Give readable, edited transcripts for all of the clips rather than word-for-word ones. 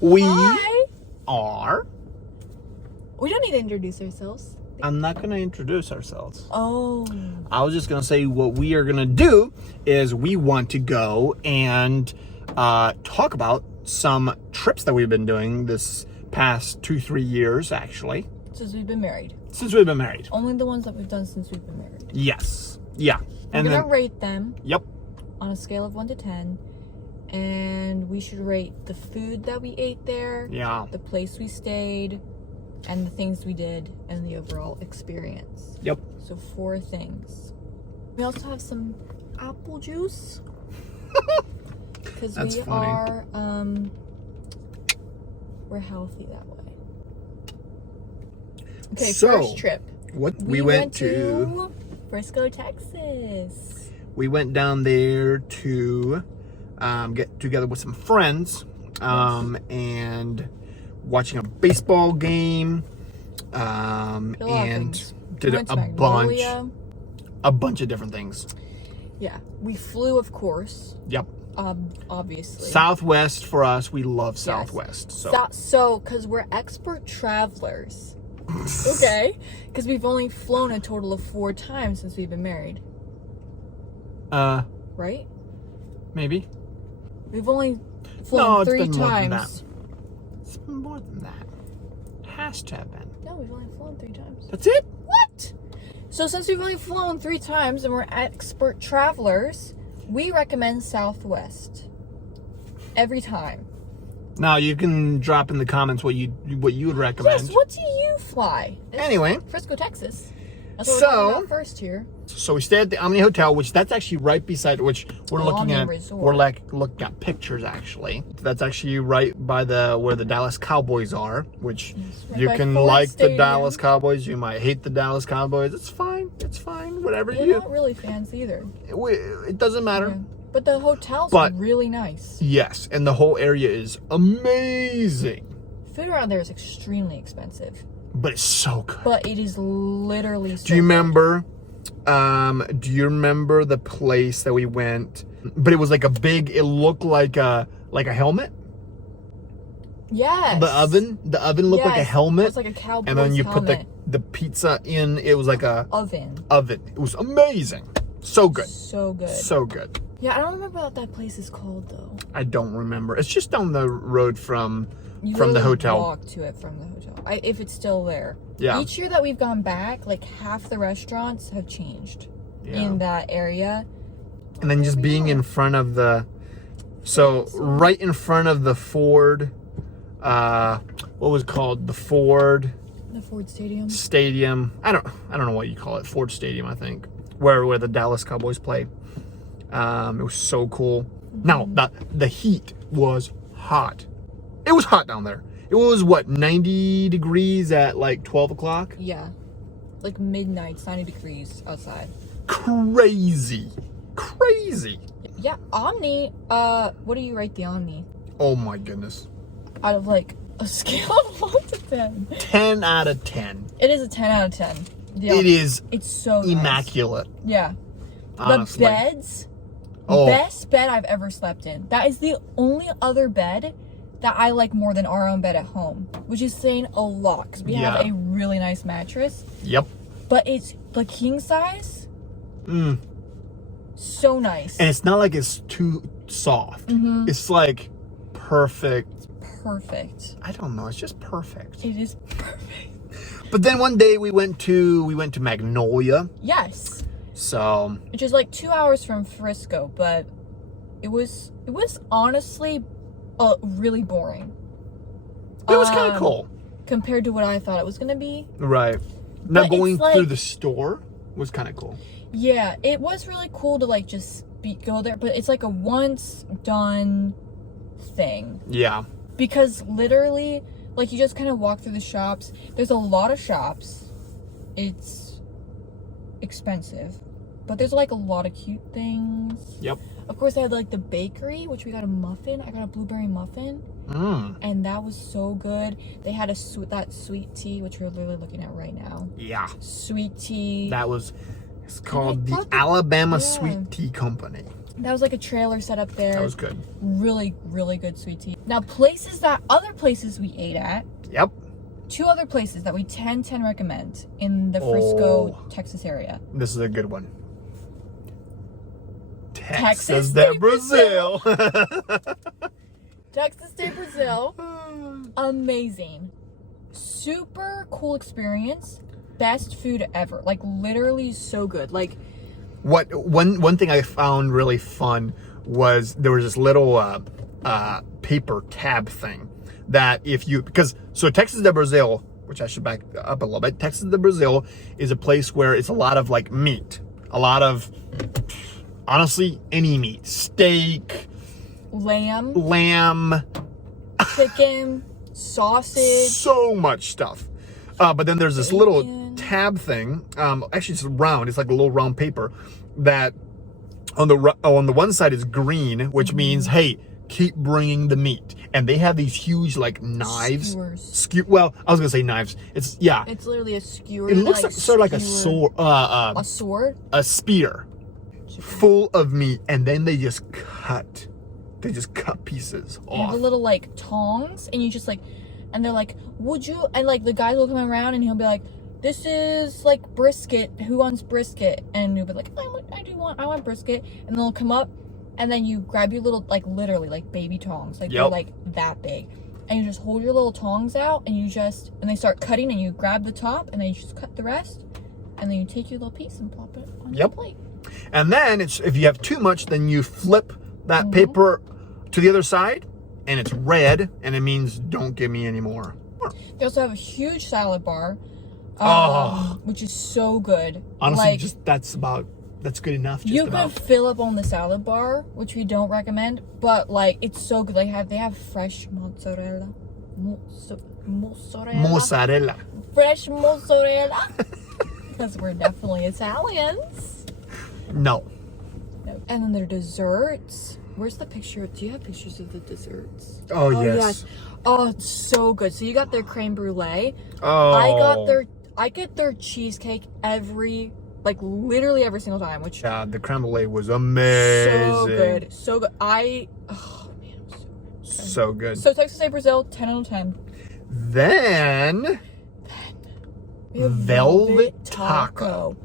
We Hi. are. We don't need to introduce ourselves. I'm not going to introduce ourselves. Oh. I was just going to say what we are going to do is we want to go and talk about some trips that we've been doing this past 2-3 years, actually. Since we've been married. Since we've been married. Only the ones that we've done since we've been married. Yes. Yeah. We're going to rate them. Yep. On a scale of 1 to 10. And we should rate the food that we ate there. Yeah. The place we stayed. And the things we did. And the overall experience. Yep. So 4 things. We also have some apple juice. Because we are, we're healthy that way. Okay, so, first trip. We went to Frisco, Texas. We went down there to get together with some friends and watching a baseball game and did a bunch of different things. Yeah, we flew, of course. Yep. Obviously. Southwest for us. We love Southwest. Yes. So, because we're expert travelers. Okay? Because we've only flown a total of 4 times since we've been married. Right? Maybe. We've only flown 3 times. It's been more than that. It has to have been. No, we've only flown 3 times. That's it? What? So since we've only flown 3 times and we're expert travelers, we recommend Southwest. Every time. Now you can drop in the comments what you would recommend. Yes, what do you fly? Anyway. Frisco, Texas. That's what we're talking about first here. So we stayed at the Omni Hotel, which that's actually right beside, which we're looking at. Resort. We're looking at pictures actually. That's actually right by where the Dallas Cowboys are, which right you can like Stadium. the Dallas Cowboys. You might hate the Dallas Cowboys. It's fine. It's fine. Whatever We're you. not really fans either. It doesn't matter. Yeah. But the hotel's really nice. Yes, and the whole area is amazing. Food around there is extremely expensive. But it's so good. But it is literally so Do you good. remember? Do you remember the place that we went? But it was like it looked like a helmet. Yes. The oven looked like a helmet. It was like a cowboy's and then you helmet. put the pizza in. It was like a oven. It was amazing. So good. So good. So good. Yeah, I don't remember what that place is called though. I don't remember. It's just down the road from the hotel. Walk to it from the hotel. If it's still there. Yeah. Each year that we've gone back, like half the restaurants have changed in that area. And then just being in front of right in front of the Ford, what was it called? The Ford Stadium. I don't know what you call it. Ford Stadium, I think. Where the Dallas Cowboys play. It was so cool. Now, the heat was hot. It was hot down there. It was, 90 degrees at, 12 o'clock? Yeah. Like midnight, 90 degrees outside. Crazy. Yeah, Omni, what do you rate the Omni? Oh, my goodness. Out of, a scale of 1 to 10. 10 out of 10. It is a 10 out of 10. Yeah. It's so immaculate. Nice. Yeah. Honestly. The beds, best bed I've ever slept in. That is the only other bed that I like more than our own bed at home, which is saying a lot because we have a really nice mattress. Yep. But it's king size. So nice. And it's not like it's too soft. Mm-hmm. It's perfect. It's perfect. I don't know. It's just perfect. It is perfect. But then one day we went to Magnolia. Yes. So. Which is 2 hours from Frisco, but it was honestly really boring. It was kind of cool compared to what I thought it was gonna be. Right. Now going through the store was kind of cool. Yeah, it was really cool to go there, but it's a once done thing. Yeah. Because literally, you just kind of walk through the shops. There's a lot of shops. It's expensive, but there's a lot of cute things. Yep. Of course, I had the bakery, which we got a muffin. I got a blueberry muffin. And that was so good. They had that sweet tea, which we're literally looking at right now. Yeah. Sweet tea. It's called the Alabama Sweet Tea Company. That was like a trailer set up there. That was good. Really, really good sweet tea. Now, other places we ate at. Yep. 2 other places that we 10 recommend in the Frisco, Texas area. This is a good one. Texas de Brazil. Texas de Brazil. Amazing. Super cool experience. Best food ever. Like, literally so good. Like, one thing I found really fun was there was this little paper tab thing that so Texas de Brazil, which I should back up a little bit, Texas de Brazil is a place where it's a lot of like meat, a lot of, honestly, any meat, steak, lamb, chicken, sausage, so much stuff. But then there's this little tab thing. Actually, it's round. It's like a little round paper that on the one side is green, which means, hey, keep bringing the meat. And they have these huge like knives. Well, I was gonna say knives. It's literally a skewer. It looks like sort of like a sword. A sword. A spear, full of meat, and then they just cut. They just cut pieces off. They have a little like tongs, and you just like, and they're like, would you? And like the guys will come around, and he'll be like, this is like brisket. Who wants brisket? And you'll be like, I want brisket. And they'll come up, and then you grab your little, like literally like baby tongs, like they're like that big, and you just hold your little tongs out, and and they start cutting, and you grab the top, and then you just cut the rest, and then you take your little piece and plop it on your plate. And then if you have too much, then you flip that paper to the other side, and it's red, and it means don't give me any more. They also have a huge salad bar, which is so good. Honestly, that's good enough. You can fill up on the salad bar, which we don't recommend, but like it's so good. They have fresh mozzarella. Fresh mozzarella. Because we're definitely Italians. No. And then their desserts. Where's the picture? Do you have pictures of the desserts? Oh yes. Oh, it's so good. So you got their creme brulee. Oh. I get their cheesecake literally every single time. Which the creme brulee was amazing. So good. So good. So Texas de Brazil, 10 out of 10. Then we have Velvet Taco.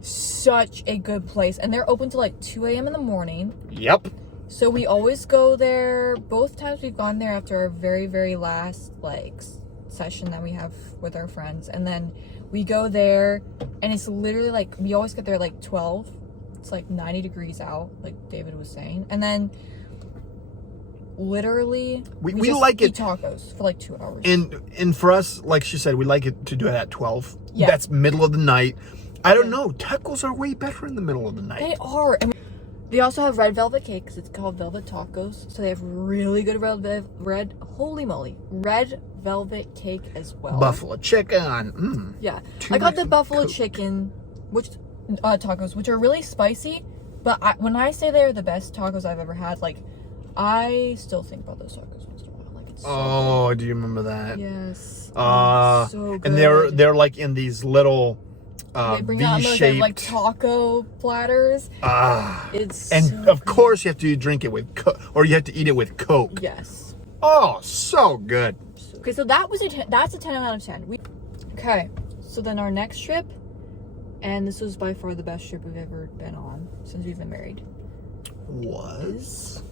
Such a good place, and they're open till like 2 a.m. in the morning. Yep. So we always go there. Both times we've gone there after our very, very last session that we have with our friends, and then we go there, and it's literally like we always get there like 12. It's like 90 degrees out, like David was saying, and then literally we just like eat tacos for like 2 hours. And for us, like she said, we like it to do it at 12. Yeah. That's middle of the night. I don't know. Tacos are way better in the middle of the night. They are. And they also have red velvet cake because it's called Velvet Tacos. So they have really good holy moly, red velvet cake as well. Buffalo chicken. Yeah. I got the buffalo chicken, tacos, which are really spicy. But when I say they're the best tacos I've ever had, like, I still think about those tacos once in a while. Like, it's so good. Do you remember that? Yes. And So good. they're like in these little they bring out those like taco platters. Of course you have to drink it with or you have to eat it with Coke. Yes. Oh, so good. Okay, so that's a 10 out of 10. Okay, so then our next trip, and this was by far the best trip we've ever been on since we've been married. Was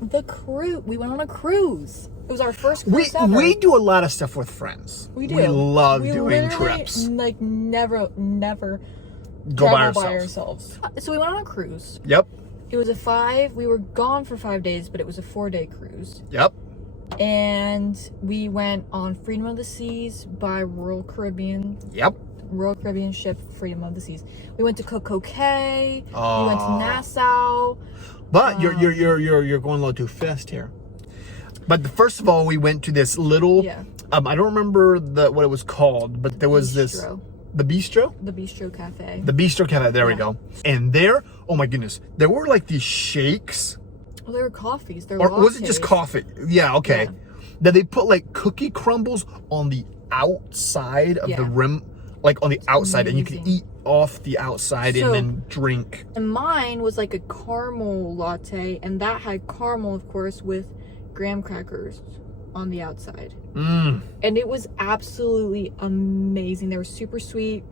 the cruise? We went on a cruise. It was our first cruise ever. We do a lot of stuff with friends. We do. We love doing trips. Like never go by ourselves. So we went on a cruise. Yep. It was we were gone for 5 days, but it was a 4-day cruise. Yep. And we went on Freedom of the Seas by Royal Caribbean. Yep. Royal Caribbean ship, Freedom of the Seas. We went to Coco Cay. We went to Nassau. But you're going a little too fast here. But first of all, we went to this little. Yeah. I don't remember what it was called, but there was the bistro. The Bistro Cafe. The Bistro Cafe. There we go. And there, oh my goodness, there were like these shakes. Well, they were coffees. Or was it just coffee? Yeah. Okay. Yeah. That they put like cookie crumbles on the outside of the rim, like on the outside, and you can eat off the outside and then drink. And mine was like a caramel latte, and that had caramel, of course, with graham crackers on the outside. And it was absolutely amazing. They were super sweet.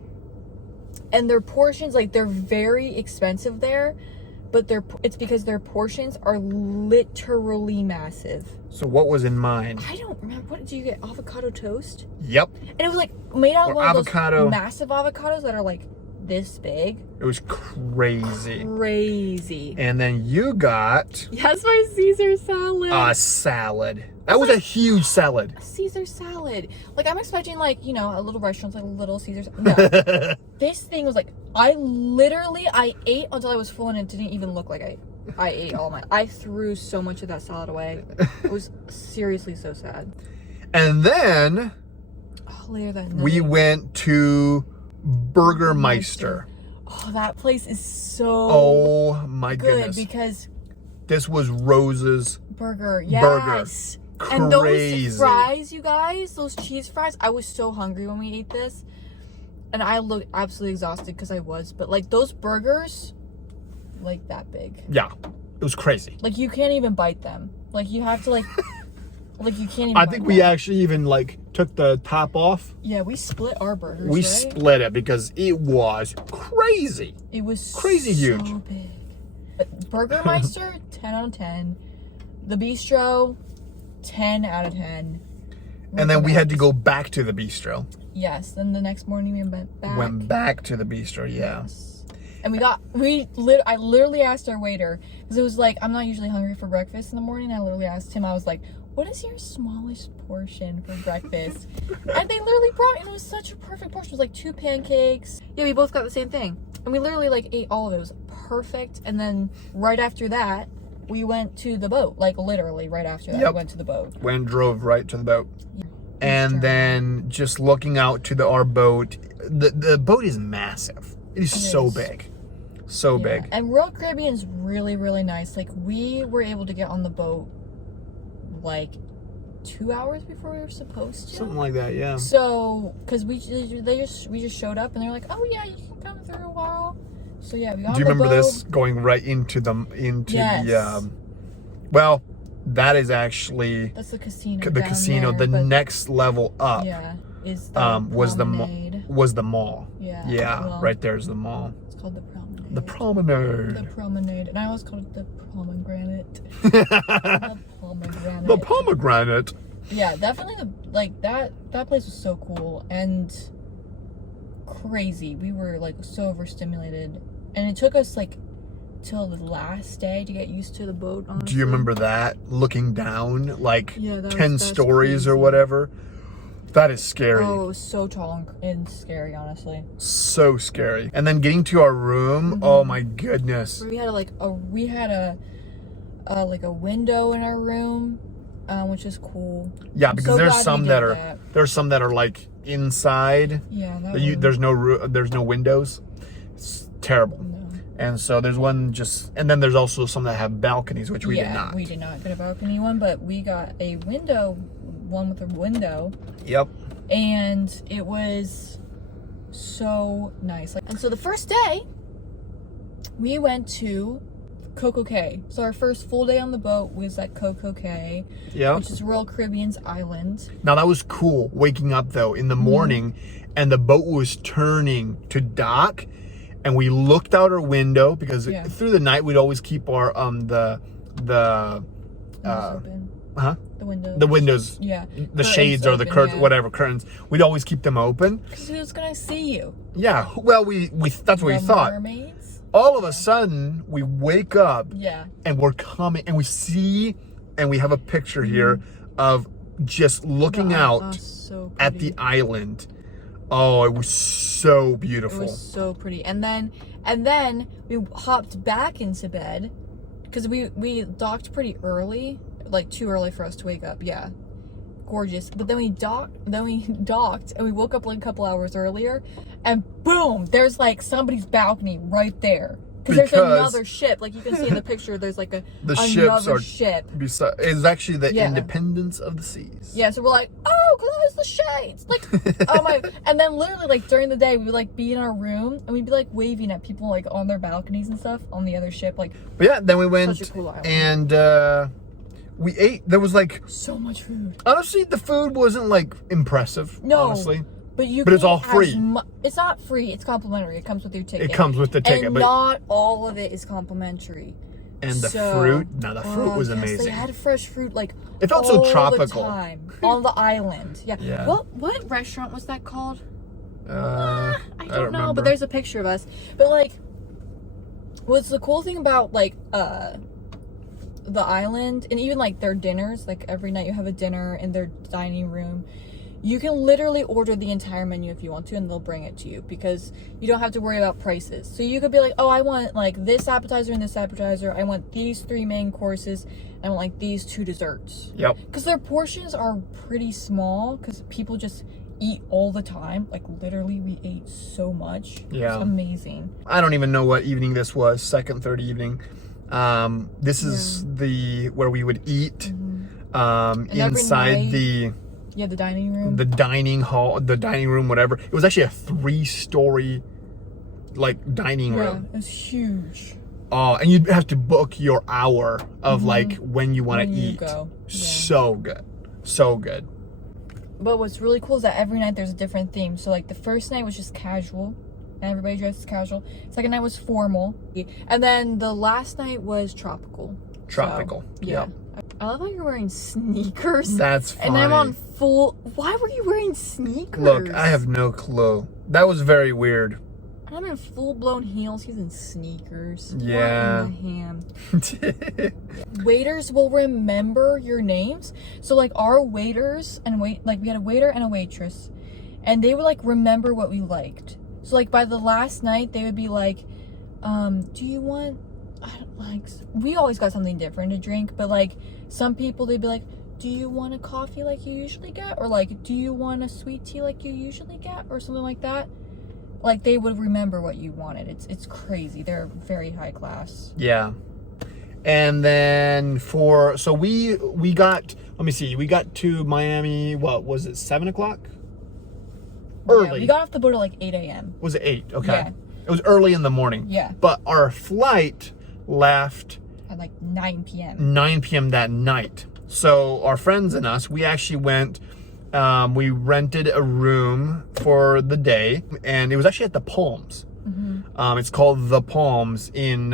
And their portions, like, they're very expensive there, but it's because their portions are literally massive. So what was in mine? I don't remember. What did you get? Avocado toast? Yep. And it was like made out of one avocado. of those massive avocados that are like this big. It was crazy. Crazy. And then you got... Yes, my Caesar salad. A salad. That was a huge salad. A Caesar salad. Like, I'm expecting, like, you know, a little restaurant, like a little Caesar salad. No. This thing was like, I ate until I was full, and it didn't even look like I ate all my... I threw so much of that salad away. It was seriously so sad. And then... later that night, we went to Burgermeister. Oh, that place is so oh my good goodness. Because this was Rose's burger. Yes. burger. Crazy. And those fries, you guys, those cheese fries, I was so hungry when we ate this. And I looked absolutely exhausted because I was. But, like, those burgers, like, that big. Yeah. It was crazy. Like, you can't even bite them. Like, you have to, like... Like, you can't even... I think we actually even, like, took the top off. Yeah, we split our burgers, We right? split it because it was crazy. It was crazy so huge. big. But Burgermeister, 10 out of 10. The Bistro, 10 out of 10. And then we had to go back to the bistro. Yes, then the next morning we went back. Went back to the bistro, yeah. Yes. And I literally asked our waiter, because it was like, I'm not usually hungry for breakfast in the morning. I literally asked him, I was like, what is your smallest portion for breakfast? And they literally brought it, and it was such a perfect portion. It was like 2 pancakes. Yeah, we both got the same thing. And we literally, like, ate all of it. It was perfect. And then right after that, we went to the boat. Like, literally right after that, we went to the boat. Drove right to the boat. Yeah. And then just looking out to our boat, the boat is massive. It is so big. So big. And Royal Caribbean's really, really nice. Like, we were able to get on the boat like 2 hours before we were supposed to. Something like that, yeah. So, because we just showed up, and they're like, oh yeah, you can come through a while. So yeah, we got on the boat. Do you remember this going right into the well, that is actually that's the casino. The casino. There, the next level up. Yeah, is the was the mall. Yeah. Yeah, well, right there's the mall. It's called the Promenade. The Promenade. The Promenade, and I always called it the Pomegranate. The Pomegranate. The Pomegranate. Yeah, definitely. That place was so cool and crazy. We were like so overstimulated, and it took us like till the last day to get used to the boat. Honestly. Do you remember that? Looking down like 10 stories crazy. Or whatever. That is scary. Oh, it was so tall and scary, honestly. So scary. And then getting to our room, oh my goodness. We had a window in our room, which is cool. Yeah, because there's some that are like inside. Yeah, there's no windows. It's terrible. No. And so there's one and then there's also some that have balconies, which we did not. We did not get a balcony one, but we got a one with a window. Yep. And it was so nice. And so the first day, we went to Coco Cay. So our first full day on the boat was at Coco Cay, which is Royal Caribbean's island. Now that was cool, waking up though in the morning, and the boat was turning to dock, and we looked out our window because through the night we'd always keep our the windows, the curtains shades or the curtains, whatever curtains, we'd always keep them open because who's gonna see you? Yeah, well, we that's what we thought. Mermaids? All of a sudden we wake up and we're coming, and we see, and we have a picture here of just looking out at the island. Oh, it was so beautiful. It was so pretty. And then we hopped back into bed because we docked pretty early, like too early for us to wake up. Yeah, gorgeous. But then we docked and we woke up like a couple hours earlier, and boom, there's like somebody's balcony right there. Because there's another ship, like you can see in the picture. There's like another ship. It's actually the Independence of the Seas. Yeah, so we're like, oh close the shades. Like, oh my. And then literally, like, during the day, we would, like, be in our room, and we'd be, like, waving at people, like, on their balconies and stuff on the other ship. Like, but yeah, then we went such a cool island. and we ate. There was, like, so much food. Honestly, the food wasn't, like, impressive, honestly. But it's all free. It's not free. It's complimentary. It comes with your ticket. It comes with the ticket. And but not all of it is complimentary. And the fruit? No, the fruit was amazing. They had fresh fruit, like, it felt so all tropical. the time on the island. Yeah. Yeah. What restaurant was that called? I don't know, but there's a picture of us. But, like, what's the cool thing about, like, the island, and even, like, their dinners, like, every night you have a dinner in their dining room. You can literally order the entire menu if you want to, and they'll bring it to you, because you don't have to worry about prices. So you could be like, oh, I want, like, this appetizer and this appetizer. I want these 3 main courses. I want, like, these 2 desserts. Yep. Because their portions are pretty small, because people just eat all the time. Like, literally, we ate so much. Yeah. It's amazing. I don't even know what evening this was, second, third evening. This is where we would eat inside the dining room. The dining hall, the dining room, whatever. It was actually a 3-story, like, dining room. Yeah, it was huge. Oh, and you'd have to book your hour of, like, when you want to eat. Go. Yeah. So good. So good. But what's really cool is that every night there's a different theme. So, like, the first night was just casual, and everybody dresses casual. Second night was formal. And then the last night was tropical. Tropical. So, yeah. Yep. I love how you're wearing sneakers. That's funny. And I'm on full... Why were you wearing sneakers? Look, I have no clue. That was very weird. I'm in full-blown heels. He's in sneakers. Yeah. What in the ham? Waiters will remember your names. So, like, our waiters and we had a waiter and a waitress, and they would, like, remember what we liked. So, like, by the last night, they would be like, do you want... we always got something different to drink, but, like, some people, they'd be like, do you want a coffee like you usually get? Or, like, do you want a sweet tea like you usually get? Or something like that. Like, they would remember what you wanted. It's crazy. They're very high class. Yeah. And then so we got, let me see, we got to Miami, what was it, 7 o'clock? Early. Yeah, we got off the boat at like 8 a.m. Was it 8? Okay. Yeah. It was early in the morning. Yeah. But our flight left at like 9 p.m. 9 p.m. that night. So our friends and us, we actually went, we rented a room for the day, and it was actually at the Palms. Mm-hmm. It's called the Palms in,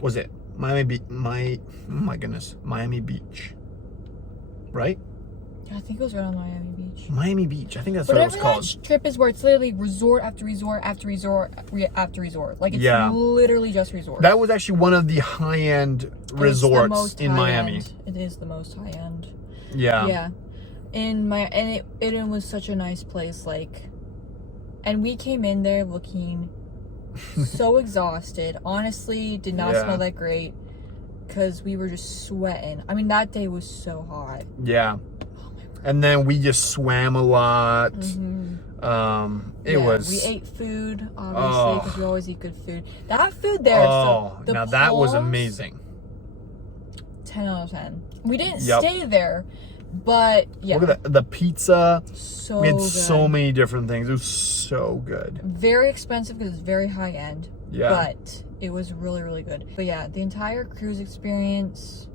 was it Miami Beach? Oh my goodness, Miami Beach, right? Yeah, I think it was right on Miami Beach. Miami Beach, I think that's what it was called. That trip is where it's literally resort after resort after resort after resort. Like, it's literally just resorts. That was actually one of the high-end resorts in Miami. It is the most high-end. Yeah. Yeah. And it was such a nice place, like, and we came in there looking so exhausted. Honestly, did not smell that great, because we were just sweating. I mean, that day was so hot. Yeah. And then we just swam a lot. Mm-hmm. It was... We ate food, obviously, because we always eat good food. That food there... now that was amazing. 10 out of 10. We didn't stay there, but yeah. Look at the pizza. So we had good. So many different things. It was so good. Very expensive because it's very high end. Yeah. But it was really, really good. But yeah, the entire cruise experience...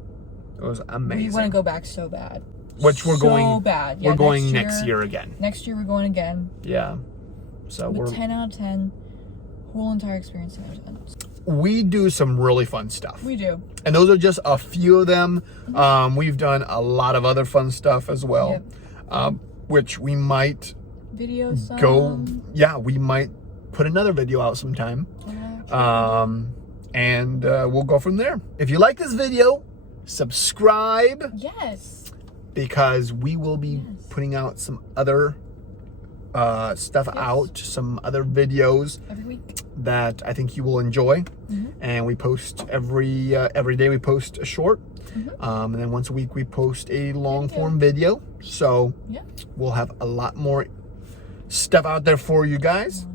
It was amazing. We want to go back so bad. Which we're going. So bad. Yeah, we're going next year again. Next year we're going again. Yeah. So we're 10 out of 10. Whole entire experience 10 out of 10. We do some really fun stuff. We do. And those are just a few of them. Mm-hmm. We've done a lot of other fun stuff as well. Yep. Which we might video some. We might put another video out sometime. And we'll go from there. If you like this video, subscribe. Yes. Because we will be putting out some other stuff out, some other videos every week that I think you will enjoy. Mm-hmm. And we post every day. We post a short, and then once a week we post a long form video. So we'll have a lot more stuff out there for you guys.